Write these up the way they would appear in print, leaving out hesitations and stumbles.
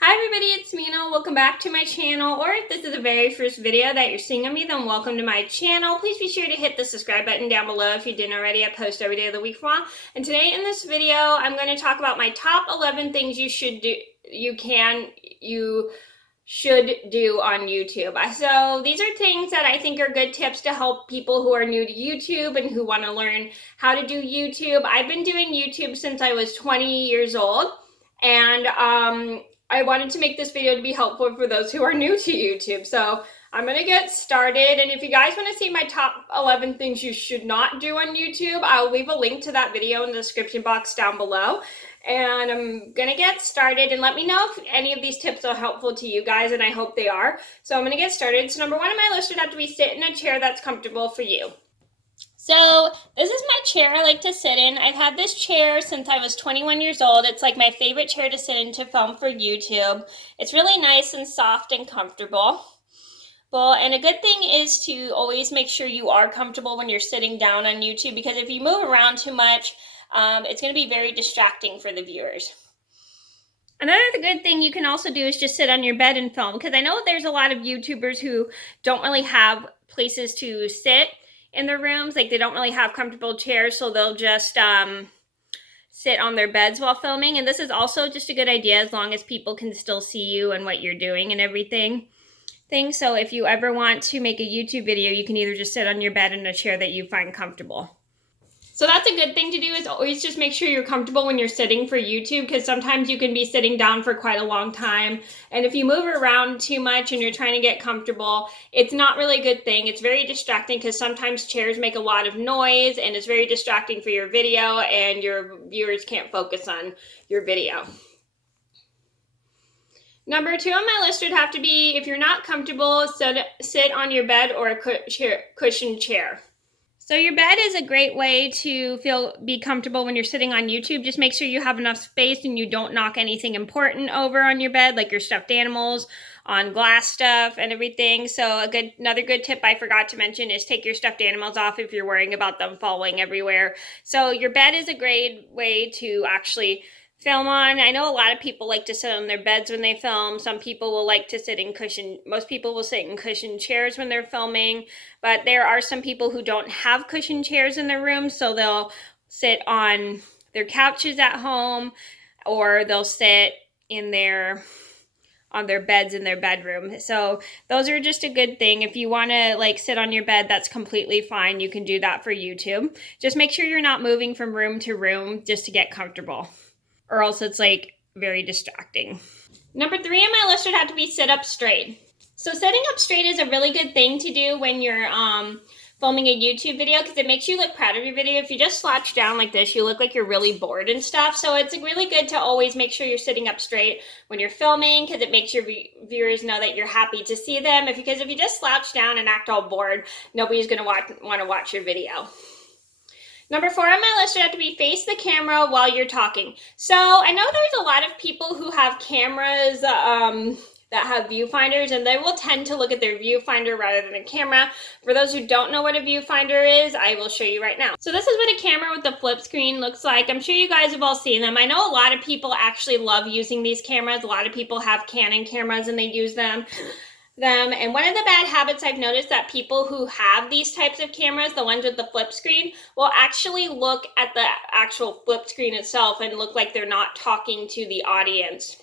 Hi everybody, it's Mena. Welcome back to my channel, or if this is the very first video that you're seeing of me, then welcome to my channel. Please be sure to hit the subscribe button down below if you didn't already. I post every day of the week for a while. And today in this video, I'm going to talk about my top 11 things you should do, you should do on YouTube. So these are things that I think are good tips to help people who are new to YouTube and who want to learn how to do YouTube. I've been doing YouTube since I was 20 years old, and I wanted to make this video to be helpful for those who are new to YouTube. So I'm going to get started. And if you guys want to see my top 11 things you should not do on YouTube, I'll leave a link to that video in the description box down below. And I'm going to get started, and let me know if any of these tips are helpful to you guys, and I hope they are. So I'm going to get started. So number one on my list would have to be sit in a chair that's comfortable for you. So this is my chair I like to sit in. I've had this chair since I was 21 years old. It's like my favorite chair to sit in to film for YouTube. It's really nice and soft and comfortable. Well, and a good thing is to always make sure you are comfortable when you're sitting down on YouTube, because if you move around too much, it's going to be very distracting for the viewers. Another good thing you can also do is just sit on your bed and film, because I know there's a lot of YouTubers who don't really have places to sit in their rooms. Like, they don't really have comfortable chairs, so they'll just sit on their beds while filming. And this is also just a good idea as long as people can still see you and what you're doing and everything. So if you ever want to make a YouTube video, you can either just sit on your bed in a chair that you find comfortable. So that's a good thing to do, is always just make sure you're comfortable when you're sitting for YouTube, because sometimes you can be sitting down for quite a long time. And if you move around too much and you're trying to get comfortable, it's not really a good thing. It's very distracting, because sometimes chairs make a lot of noise, and it's very distracting for your video, and your viewers can't focus on your video. Number two on my list would have to be, if you're not comfortable, sit on your bed or a cushioned chair. So your bed is a great way to be comfortable when you're sitting on YouTube. Just make sure you have enough space and you don't knock anything important over on your bed, like your stuffed animals, on glass stuff and everything. So another good tip I forgot to mention is take your stuffed animals off if you're worrying about them falling everywhere. So your bed is a great way to actually film on. I know a lot of people like to sit on their beds when they film. Some people will like to sit in most people will sit in cushioned chairs when they're filming, but there are some people who don't have cushioned chairs in their rooms, so they'll sit on their couches at home, or they'll sit on their beds in their bedroom. So those are just a good thing. If you want to sit on your bed, that's completely fine. You can do that for YouTube. Just make sure you're not moving from room to room just to get comfortable, or else it's very distracting. Number three on my list would have to be sit up straight. So sitting up straight is a really good thing to do when you're filming a YouTube video, because it makes you look proud of your video. If you just slouch down like this, you look like you're really bored and stuff. So it's really good to always make sure you're sitting up straight when you're filming, because it makes your viewers know that you're happy to see them. Because if you just slouch down and act all bored, nobody's going to want to watch your video. Number four on my list would have to be face the camera while you're talking. So I know there's a lot of people who have cameras that have viewfinders, and they will tend to look at their viewfinder rather than a camera. For those who don't know what a viewfinder is, I will show you right now. So this is what a camera with the flip screen looks like. I'm sure you guys have all seen them. I know a lot of people actually love using these cameras. A lot of people have Canon cameras and they use them. And one of the bad habits I've noticed, that people who have these types of cameras, the ones with the flip screen, will actually look at the actual flip screen itself and look like they're not talking to the audience,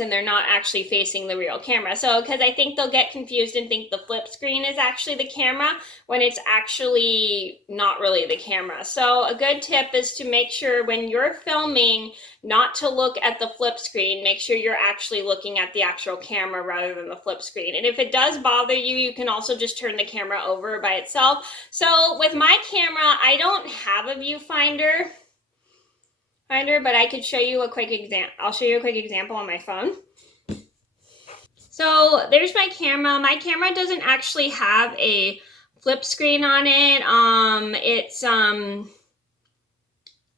and they're not actually facing the real camera. So because I think they'll get confused and think the flip screen is actually the camera when it's actually not really the camera. So a good tip is to make sure when you're filming not to look at the flip screen. Make sure you're actually looking at the actual camera rather than the flip screen. And if it does bother you, you can also just turn the camera over by itself. So with my camera, I don't have a viewfinder, but I could show you a quick example. I'll show you a quick example on my phone. So there's my camera. My camera doesn't actually have a flip screen on it.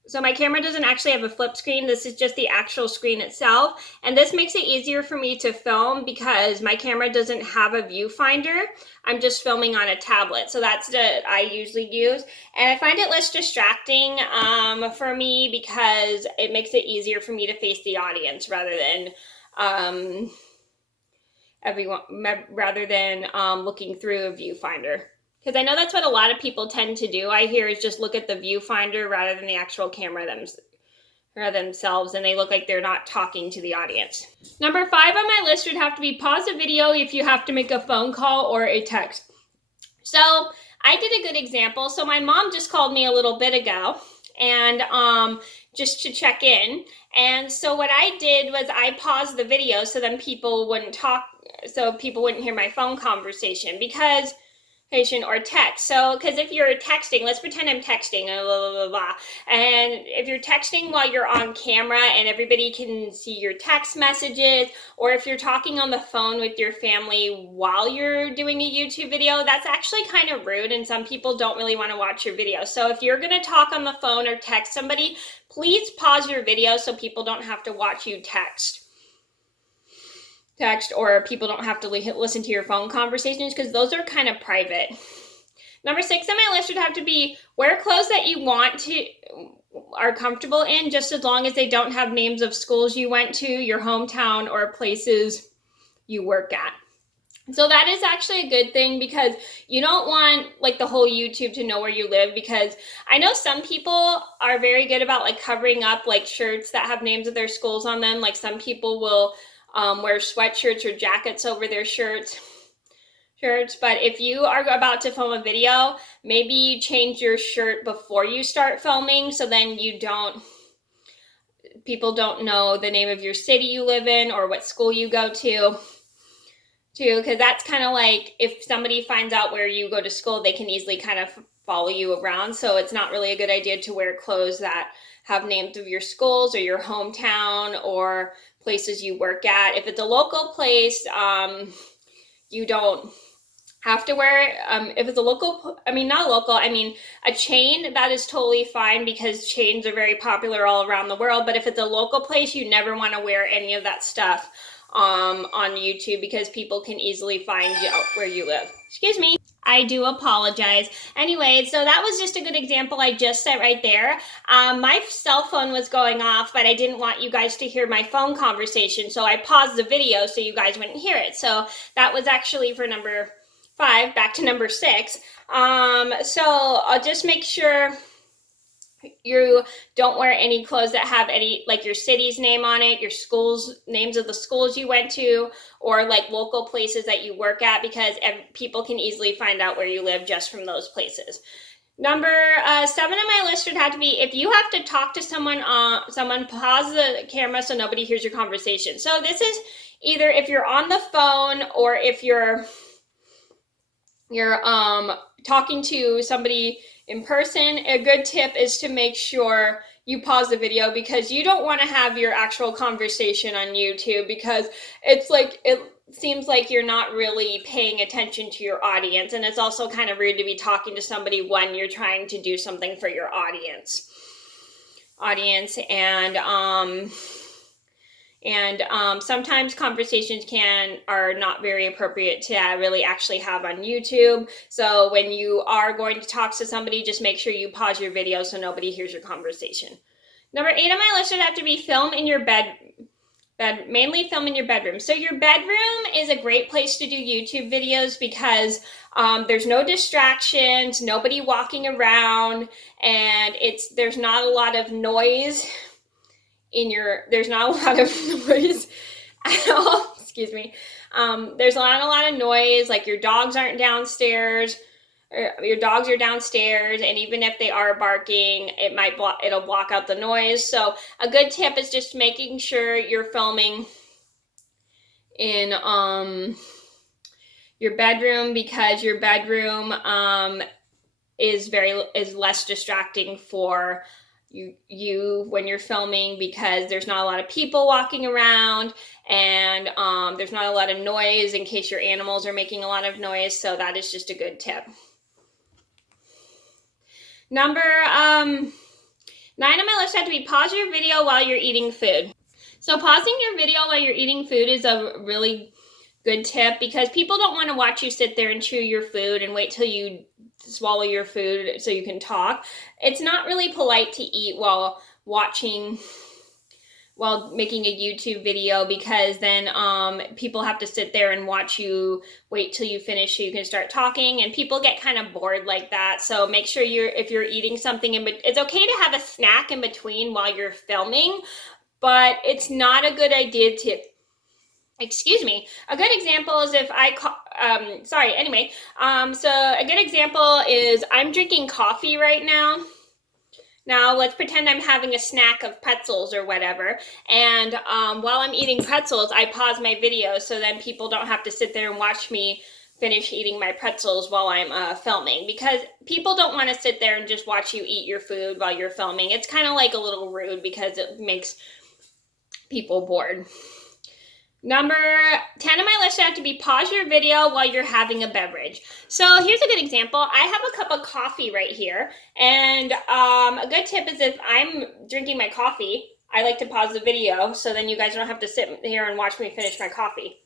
So my camera doesn't actually have a flip screen. This is just the actual screen itself. And this makes it easier for me to film because my camera doesn't have a viewfinder. I'm just filming on a tablet. So that's what I usually use. And I find it less distracting for me because it makes it easier for me to face the audience rather than looking through a viewfinder. Because I know that's what a lot of people tend to do, I hear, is just look at the viewfinder rather than the actual camera themselves, and they look like they're not talking to the audience. Number 5 on my list would have to be pause a video if you have to make a phone call or a text. So I did a good example. So my mom just called me a little bit ago, and just to check in. And so what I did was I paused the video so then people wouldn't talk, so people wouldn't hear my phone conversation or text. So, because if you're texting, let's pretend I'm texting, blah, blah, blah, blah. And if you're texting while you're on camera and everybody can see your text messages, or if you're talking on the phone with your family while you're doing a YouTube video, that's actually kind of rude, and some people don't really want to watch your video. So if you're going to talk on the phone or text somebody, please pause your video so people don't have to watch you text, or people don't have to listen to your phone conversations, because those are kind of private. Number 6 on my list would have to be wear clothes that you are comfortable in, just as long as they don't have names of schools you went to, your hometown, or places you work at. So that is actually a good thing, because you don't want like the whole YouTube to know where you live, because I know some people are very good about like covering up like shirts that have names of their schools on them. Like some people will wear sweatshirts or jackets over their shirts. But if you are about to film a video, maybe change your shirt before you start filming, so then people don't know the name of your city you live in or what school you go to, because that's kind of like, if somebody finds out where you go to school, they can easily kind of follow you around. So it's not really a good idea to wear clothes that have names of your schools or your hometown or places you work at. If it's a local place, you don't have to wear it. If it's a chain, that is totally fine, because chains are very popular all around the world. But if it's a local place, you never want to wear any of that stuff on YouTube, because people can easily find out where you live. Excuse me. I do apologize. Anyway, so that was just a good example I just set right there. My cell phone was going off, but I didn't want you guys to hear my phone conversation, so I paused the video so you guys wouldn't hear it. So that was actually for number 5. Back to number 6. So I'll just make sure you don't wear any clothes that have any, like, your city's name on it, your schools, names of the schools you went to, or like local places that you work at, because people can easily find out where you live just from those places. Number 7 on my list would have to be, if you have to talk to someone, pause the camera so nobody hears your conversation. So this is either if you're on the phone or if you're talking to somebody in person. A good tip is to make sure you pause the video, because you don't want to have your actual conversation on YouTube, because it's like, it seems like you're not really paying attention to your audience, and it's also kind of rude to be talking to somebody when you're trying to do something for your audience. And sometimes conversations are not very appropriate to really actually have on YouTube. So when you are going to talk to somebody, just make sure you pause your video so nobody hears your conversation. Number 8 on my list would have to be mainly film in your bedroom. So your bedroom is a great place to do YouTube videos, because there's no distractions, nobody walking around, and there's not a lot of noise there's not a lot of noise at all. Excuse me. There's not a lot of noise, like your dogs aren't downstairs, or your dogs are downstairs, and even if they are barking, it'll block out the noise. So a good tip is just making sure you're filming in your bedroom, because your bedroom is less distracting for you when you're filming, because there's not a lot of people walking around, and there's not a lot of noise in case your animals are making a lot of noise. So that is just a good tip. Number 9 on my list had to be pause your video while you're eating food. So pausing your video while you're eating food is a really good tip because people don't want to watch you sit there and chew your food and wait till you swallow your food so you can talk. It's not really polite to eat while making a YouTube video because then people have to sit there and watch you wait till you finish so you can start talking, and people get kind of bored like that. So make sure if you're eating something it's okay to have a snack in between while you're filming, but it's not a good idea to, excuse me, a good example is if so a good example is I'm drinking coffee right now. Now let's pretend I'm having a snack of pretzels or whatever, and while I'm eating pretzels, I pause my video so then people don't have to sit there and watch me finish eating my pretzels while I'm filming, because people don't want to sit there and just watch you eat your food while you're filming. It's kind of like a little rude because it makes people bored. Number 10 on my list had to be pause your video while you're having a beverage. So here's a good example. I have a cup of coffee right here, and a good tip is if I'm drinking my coffee, I like to pause the video so then you guys don't have to sit here and watch me finish my coffee.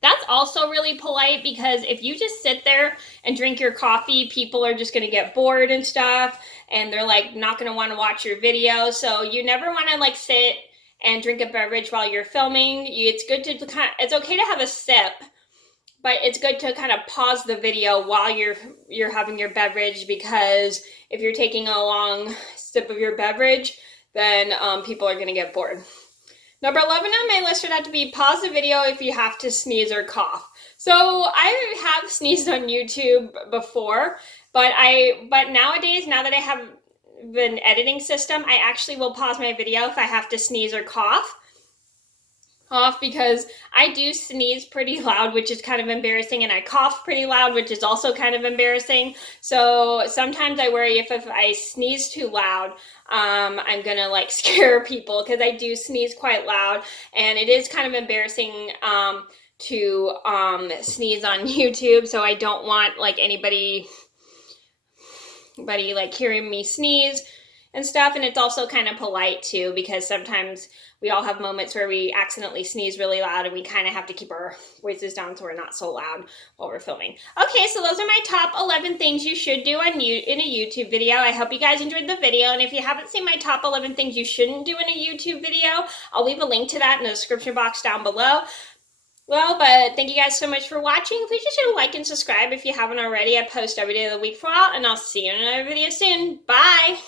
That's also really polite because if you just sit there and drink your coffee, people are just going to get bored and stuff, and they're like not going to want to watch your video. So you never want to like sit and drink a beverage while you're filming. It's good to it's okay to have a sip, but it's good to kind of pause the video while you're having your beverage, because if you're taking a long sip of your beverage, then people are going to get bored. Number 11 on my list would have to be pause the video if you have to sneeze or cough. So I have sneezed on YouTube before, but nowadays, now that I have an editing system, I actually will pause my video if I have to sneeze or cough, because I do sneeze pretty loud, which is kind of embarrassing, and I cough pretty loud, which is also kind of embarrassing. So sometimes I worry if I sneeze too loud, I'm gonna like scare people, because I do sneeze quite loud, and it is kind of embarrassing to sneeze on YouTube. So I don't want like anybody like hearing me sneeze and stuff. And it's also kind of polite too, because sometimes we all have moments where we accidentally sneeze really loud, and we kind of have to keep our voices down so we're not so loud while we're filming. Okay, so those are my top 11 things you should do in a YouTube video. I hope you guys enjoyed the video, and if you haven't seen my top 11 things you shouldn't do in a YouTube video, I'll leave a link to that in the description box down below. Well, but thank you guys so much for watching. Please just hit a like and subscribe if you haven't already. I post every day of the week for a while, and I'll see you in another video soon. Bye!